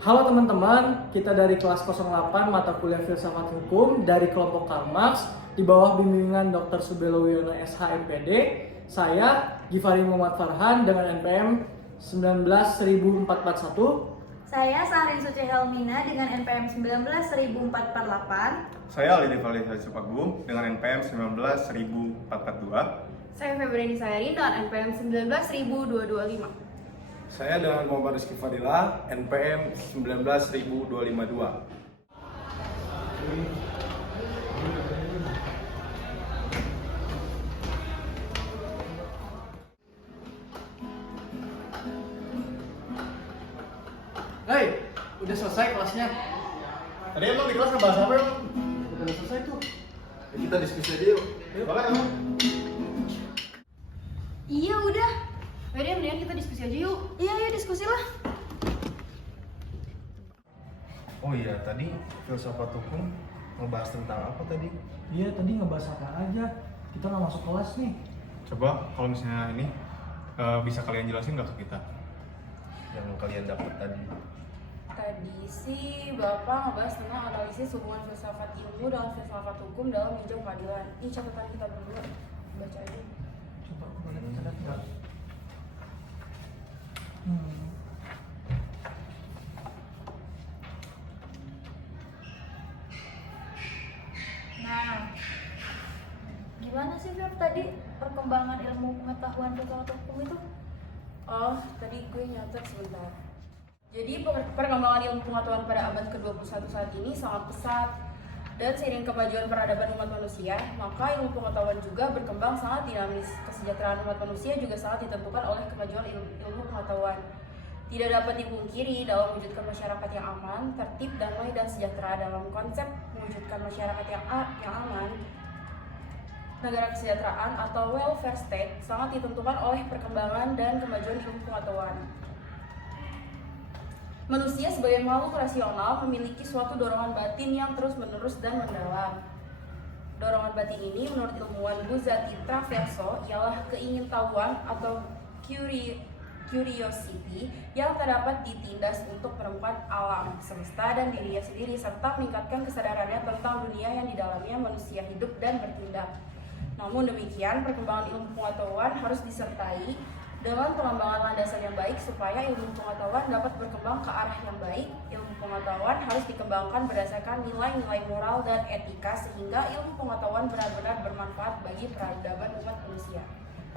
Halo teman-teman, kita dari kelas 08 mata kuliah Filsafat Hukum dari kelompok Karl Marx di bawah bimbingan Dr. Subelo Wiono SH MPD. Saya Givari Muhammad Farhan dengan NPM 19441. Saya Sahrin Suci Helmina dengan NPM 19448. Saya Alini Valida Supagum dengan NPM 19442. Saya Febriani Sayari dengan NPM 19225. Saya dengan Muhammad Rizky Fadila, NPM 19252. Hei, udah selesai kelasnya? Tadi emang di kelas ngebahas apa emang? Udah selesai tuh. Ya, kita diskusi aja yuk. Boleh emang? Iya udah. Yaudah, mendingan kita diskusi aja yuk. Iya yuk diskusi lah. Oh iya, tadi filsafat hukum ngebahas tentang apa tadi? Iya, tadi ngebahas apa aja. Kita nggak masuk kelas nih. Coba kalau misalnya ini bisa kalian jelasin nggak ke kita? Yang kalian dapat tadi. Tadi sih Bapak ngebahas tentang analisis hubungan filsafat ilmu dengan filsafat hukum dalam meninjau keadilan. Ini catatan kita berdua, baca aja. Coba aku boleh catat nggak? Nah, gimana sih Feb tadi perkembangan ilmu pengetahuan filsafat hukum itu? Oh, tadi gue nyatet sebentar. Jadi perkembangan ilmu pengetahuan pada abad ke-21 saat ini sangat pesat. Dan seiring kemajuan peradaban umat manusia, maka ilmu pengetahuan juga berkembang sangat dinamis. Kesejahteraan umat manusia juga sangat ditentukan oleh kemajuan ilmu pengetahuan. Tidak dapat dipungkiri dalam mewujudkan masyarakat yang aman, tertib, damai, dan sejahtera. Dalam konsep mewujudkan masyarakat yang aman, negara kesejahteraan atau welfare state sangat ditentukan oleh perkembangan dan kemajuan ilmu pengetahuan. Manusia sebagai makhluk rasional memiliki suatu dorongan batin yang terus-menerus dan mendalam. Dorongan batin ini menurut ilmuwan Buzzati Traverso ialah keingintahuan atau curiosity yang tak dapat ditindas untuk menemukan alam semesta dan dirinya sendiri serta meningkatkan kesadarannya tentang dunia yang di dalamnya manusia hidup dan bertindak. Namun demikian, perkembangan ilmu pengetahuan harus disertai dengan pengembangan landasan yang baik supaya ilmu pengetahuan dapat berkembang ke arah yang baik. Ilmu pengetahuan harus dikembangkan berdasarkan nilai-nilai moral dan etika sehingga ilmu pengetahuan benar-benar bermanfaat bagi peradaban umat manusia.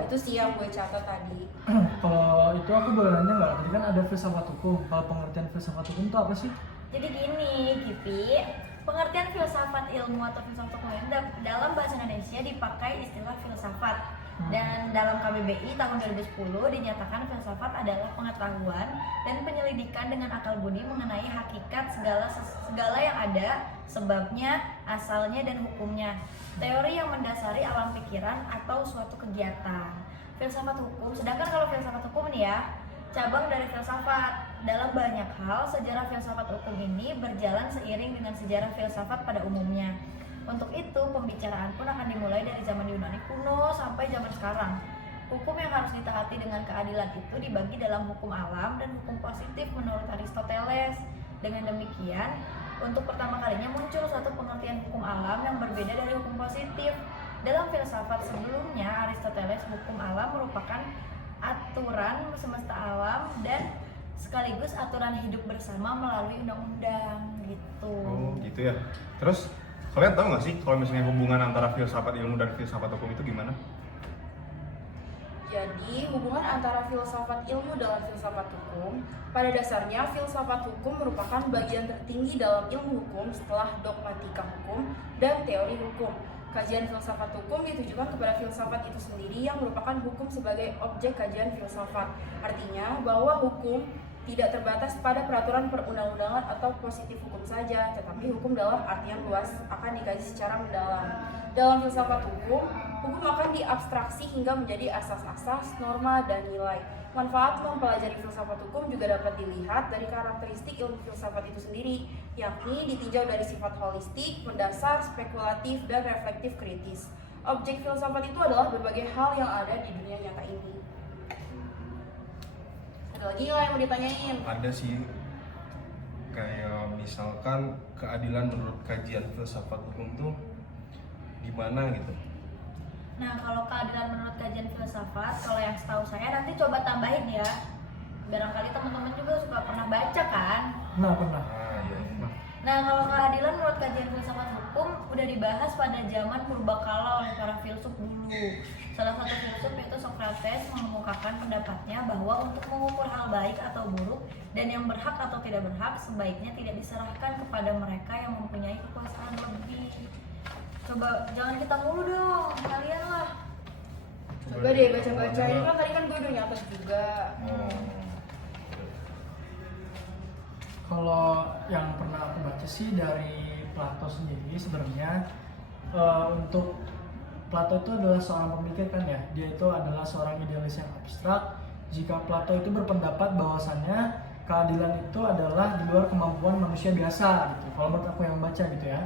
Itu sih yang gue catat tadi. Kalau itu aku boleh nanya nggak? Tadi kan ada filsafat hukum. Kalau pengertian filsafat hukum itu apa sih? Jadi gini, Gipi, pengertian filsafat ilmu atau filsafat hukum dalam bahasa Indonesia dipakai istilah filsafat. Dan dalam KBBI tahun 2010 dinyatakan filsafat adalah pengetahuan dan penyelidikan dengan akal budi mengenai hakikat segala yang ada, sebabnya, asalnya, dan hukumnya. Teori yang mendasari alam pikiran atau suatu kegiatan. Filsafat hukum, sedangkan kalau filsafat hukum nih ya, cabang dari filsafat. Dalam banyak hal, sejarah filsafat hukum ini berjalan seiring dengan sejarah filsafat pada umumnya. Untuk itu, pembicaraan pun akan dimulai dari zaman Yunani kuno sampai zaman sekarang. Hukum yang harus ditaati dengan keadilan itu dibagi dalam hukum alam dan hukum positif menurut Aristoteles. Dengan demikian, untuk pertama kalinya muncul suatu pengertian hukum alam yang berbeda dari hukum positif. Dalam filsafat sebelumnya, Aristoteles hukum alam merupakan aturan semesta alam dan sekaligus aturan hidup bersama melalui undang-undang gitu. Oh gitu ya. Terus kalian tahu nggak sih kalau misalnya hubungan antara filsafat ilmu dan filsafat hukum itu gimana? Jadi, hubungan antara filsafat ilmu dengan filsafat hukum, pada dasarnya filsafat hukum merupakan bagian tertinggi dalam ilmu hukum setelah dogmatika hukum dan teori hukum. Kajian filsafat hukum ditujukan kepada filsafat itu sendiri yang merupakan hukum sebagai objek kajian filsafat. Artinya bahwa hukum tidak terbatas pada peraturan perundang-undangan atau positif hukum saja, tetapi hukum dalam artian luas akan dikaji secara mendalam. Dalam filsafat hukum akan diabstraksi hingga menjadi asas-asas, norma, dan nilai. Manfaat mempelajari filsafat hukum juga dapat dilihat dari karakteristik ilmu filsafat itu sendiri, yakni ditinjau dari sifat holistik, mendasar, spekulatif, dan reflektif kritis. Objek filsafat itu adalah berbagai hal yang ada di dunia nyata ini. Ada lagi nggak yang mau ditanyain? Ada sih. Kayak misalkan keadilan menurut kajian filsafat hukum tuh gimana gitu. Nah, kalau keadilan menurut kajian filsafat, kalau yang setahu saya nanti coba tambahin ya. Barangkali teman-teman juga suka pernah baca kan? Nah, pernah. Iya. Nah, kalau keadilan menurut kajian filsafat hukum udah dibahas pada zaman purbakala oleh para filsuf dulu. Salah satu filsuf yaitu Socrates mengemukakan pendapatnya bahwa untuk mengukur hal baik atau buruk dan yang berhak atau tidak berhak sebaiknya tidak diserahkan kepada mereka yang mempunyai kekuasaan lebih. Coba jangan kita mulu dong, kalian lah. Coba deh baca-baca, ini kan tadi kan gue udah nyatet juga. Kalau yang pernah aku baca sih dari Plato sendiri sebenarnya untuk Plato itu adalah seorang pemikir kan ya, dia itu adalah seorang idealis yang abstrak. Jika Plato itu berpendapat bahwasannya keadilan itu adalah di luar kemampuan manusia biasa gitu. Kalau menurut aku yang baca gitu ya.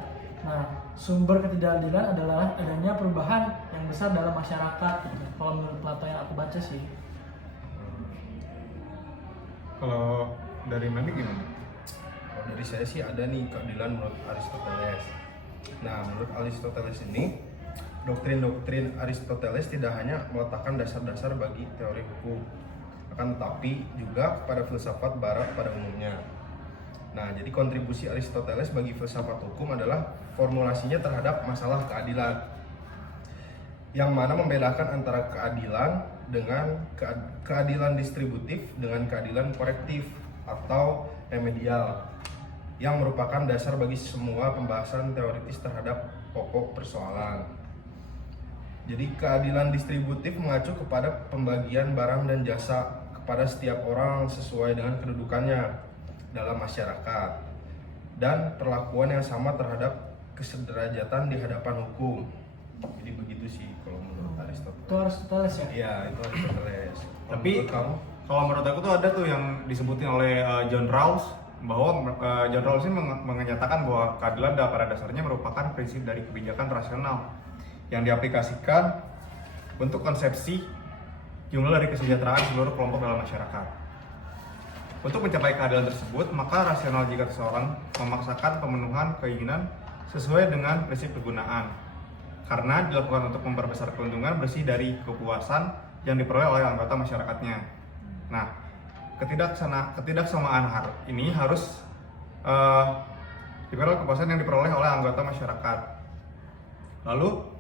Nah, sumber ketidakadilan adalah adanya perubahan yang besar dalam masyarakat gitu. Kalau menurut Plato yang aku baca sih. Kalau dari Mandi gimana? Kalau dari saya sih ada nih keadilan menurut Aristoteles. Nah, menurut Aristoteles ini, doktrin-doktrin Aristoteles tidak hanya meletakkan dasar-dasar bagi teori hukum, akan tetapi juga kepada filsafat barat pada umumnya. Nah, jadi kontribusi Aristoteles bagi filsafat hukum adalah formulasinya terhadap masalah keadilan, yang mana membedakan antara keadilan dengan keadilan distributif dengan keadilan korektif atau remedial, yang merupakan dasar bagi semua pembahasan teoritis terhadap pokok persoalan. Jadi keadilan distributif mengacu kepada pembagian barang dan jasa kepada setiap orang sesuai dengan kedudukannya dalam masyarakat dan perlakuan yang sama terhadap kesederajatan di hadapan hukum. Jadi begitu sih kalau menurut Aristoteles. Itu Aristoteles ya? Iya, itu Aristoteles. Tapi Menurut kamu? kalau menurut aku tuh ada tuh yang disebutin oleh John Rawls, bahwa John Rawls ini menyatakan bahwa keadilan pada dasarnya merupakan prinsip dari kebijakan rasional yang diaplikasikan bentuk konsepsi jumlah dari kesejahteraan seluruh kelompok dalam masyarakat. Untuk mencapai keadilan tersebut, maka rasional jika seseorang memaksakan pemenuhan keinginan sesuai dengan prinsip kegunaan, karena dilakukan untuk memperbesar keuntungan bersih dari kepuasan yang diperoleh oleh anggota masyarakatnya. Nah, ketidaksamaan ini harus diperoleh kepuasan yang diperoleh oleh anggota masyarakat. Lalu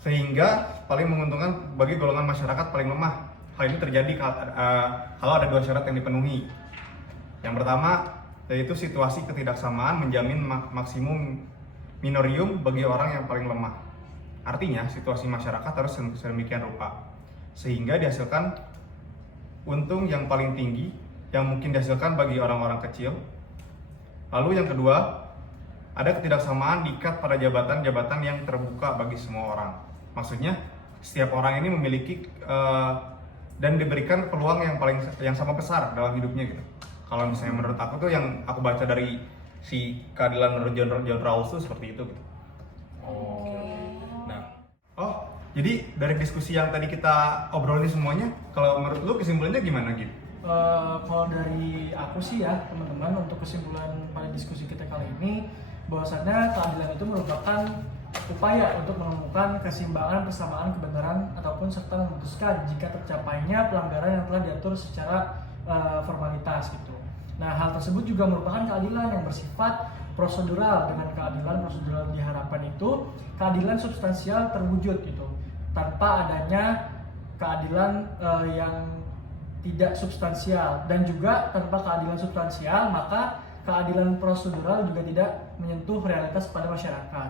sehingga paling menguntungkan bagi golongan masyarakat paling lemah. Hal ini terjadi kalau ada dua syarat yang dipenuhi. Yang pertama yaitu situasi ketidaksamaan menjamin maksimum minorium bagi orang yang paling lemah. Artinya situasi masyarakat harus sedemikian rupa sehingga dihasilkan untung yang paling tinggi yang mungkin dihasilkan bagi orang-orang kecil. Lalu yang kedua, ada ketidaksamaan diikat pada jabatan-jabatan yang terbuka bagi semua orang. Maksudnya setiap orang ini memiliki dan diberikan peluang yang sama besar dalam hidupnya gitu. Kalau misalnya menurut aku tuh yang aku baca dari si keadilan menurut John Rawls tuh seperti itu gitu. Jadi dari diskusi yang tadi kita obrolin semuanya, kalau menurut lu kesimpulannya gimana gitu? Kalau dari aku sih ya teman-teman, untuk kesimpulan pada diskusi kita kali ini, bahwasannya keadilan itu merupakan upaya untuk menemukan keseimbangan, persamaan, kebenaran, ataupun serta memutuskan jika tercapainya pelanggaran yang telah diatur secara formalitas gitu. Nah, hal tersebut juga merupakan keadilan yang bersifat prosedural. Dengan keadilan prosedural diharapkan itu keadilan substansial terwujud gitu, tanpa adanya keadilan yang tidak substansial, dan juga tanpa keadilan substansial maka keadilan prosedural juga tidak menyentuh realitas pada masyarakat.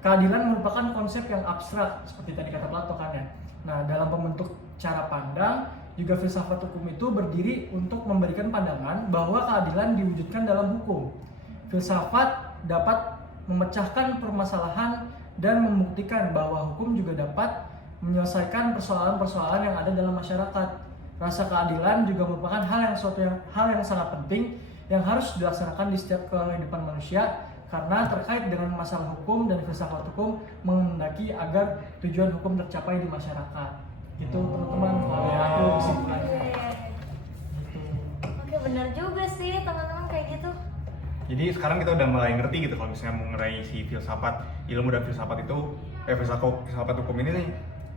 Keadilan merupakan konsep yang abstrak seperti tadi kata Plato kan ya. Nah, dalam pembentuk cara pandang juga filsafat hukum itu berdiri untuk memberikan pandangan bahwa keadilan diwujudkan dalam hukum. Filsafat dapat memecahkan permasalahan dan membuktikan bahwa hukum juga dapat menyelesaikan persoalan-persoalan yang ada dalam masyarakat. Rasa keadilan juga merupakan hal yang sangat penting yang harus dilaksanakan di setiap kehidupan manusia, karena terkait dengan masalah hukum, dan filsafat hukum menghendaki agar tujuan hukum tercapai di masyarakat. Gitu teman-teman, kalau dari aku kesimpulannya. Oke, benar juga sih teman-teman kayak gitu. Jadi sekarang kita udah mulai ngerti gitu kalau misalnya mengenai si filsafat ilmu dan filsafat itu, filsafat hukum ini nih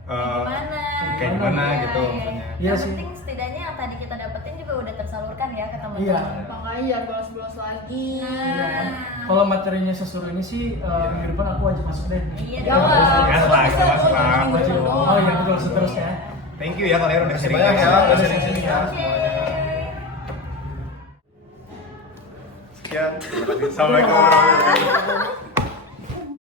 Gimana? kayak gimana Iya, gitu iya. maksudnya. Iya Yang sih. penting setidaknya yang tadi kita dapetin juga udah tersalurkan ya ke Iya. teman-teman. Makanya jangan bolos-bolos lagi. Nah. Kalau materinya sesuruh ini sih minggu depan aku wajib masuk deh. Iya Ya dong. lah. Ya lah, kita masuk lah. Wajib. Oh iya betul seterusnya. Thank you ya kalian udah sharing. banyak ya, udah sharing-sharing ya. Oke. Sekian. Assalamualaikum warahmatullahi wabarakatuh.